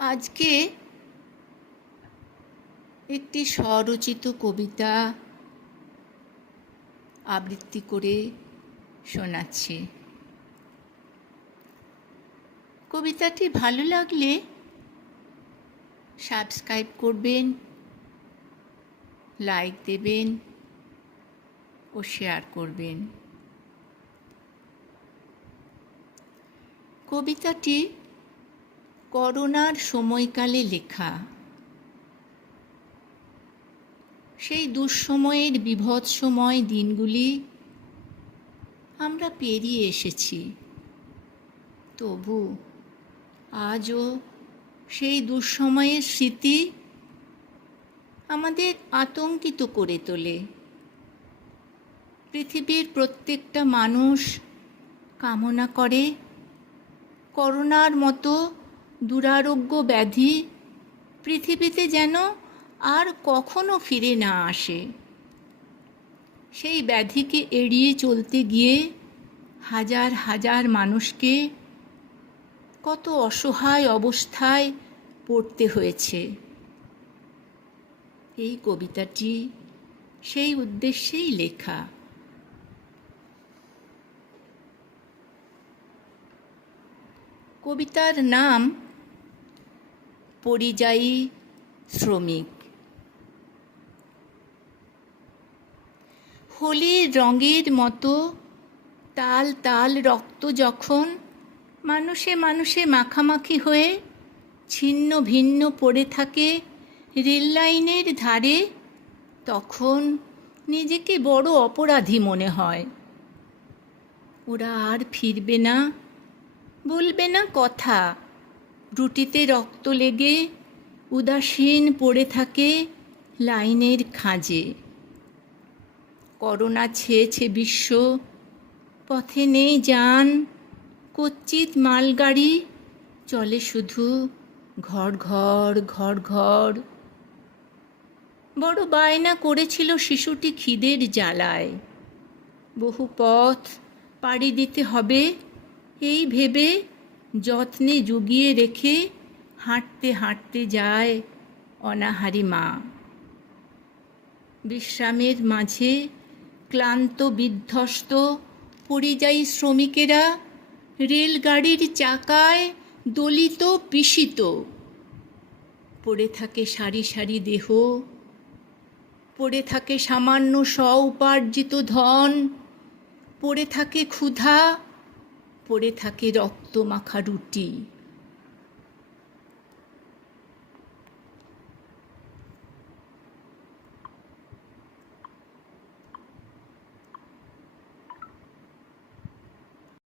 আজকে একটি স্বরচিত কবিতা আবৃত্তি করে শোনাচ্ছি। কবিতাটি ভালো লাগলে সাবস্ক্রাইব করবেন, লাইক দেবেন ও শেয়ার করবেন। কবিতাটি করোনার সময়কালে লেখা। সেই দুঃসময়ের বিভৎসময় দিনগুলি আমরা পেরিয়ে এসেছি। তবু আজও সেই দুঃসময়ের স্মৃতি আমাদের আতঙ্কিত করে তোলে। পৃথিবীর প্রত্যেকটা মানুষ কামনা করে করোনার মতো দুরারোগ্য ব্যাধি পৃথিবীতে যেন আর কখনো ফিরে না আসে। সেই ব্যাধিকে এড়িয়ে চলতে গিয়ে হাজার হাজার মানুষকে কত অসহায় অবস্থায় পড়তে হয়েছে। এই কবিতাটি সেই উদ্দেশ্যেই লেখা। কবিতার নাম পরিযায়ী শ্রমিক। হোলির রঙের মতো তাল তাল রক্ত যখন মানুষে মানুষে মাখামাখি হয়ে ছিন্ন ভিন্ন পড়ে থাকে রেল লাইনের ধারে, তখন নিজেকে বড় অপরাধী মনে হয়। ওরা আর ফিরবে না, বলবে না কথা। রুটিতে রক্ত লেগে উদাসীন পড়ে থাকে লাইনের খাঁজে। করোনা ছেয়েছে বিশ্ব, পথে নেই যান, কচ্চিত মালগাড়ি, চলে শুধু ঘর ঘর ঘর ঘর। বড় বায়না করেছিল শিশুটি খিদের জ্বালায়। বহু পথ পাড়ি দিতে হবে, এই ভেবে যত্নে জুগিয়ে রেখে হাঁটতে হাঁটতে যায় অনাহারি মা। বিশ্রামের মাঝে ক্লান্ত, বিধ্বস্ত পরিযায়ী শ্রমিকেরা রেলগাড়ির চাকায় দলিত, পিষিত। পড়ে থাকে সারি সারি দেহ। পড়ে থাকে সামান্য স্ব উপার্জিত ধন। পড়ে থাকে ক্ষুধা পড়ে থাকে রক্ত মাখা রুটি।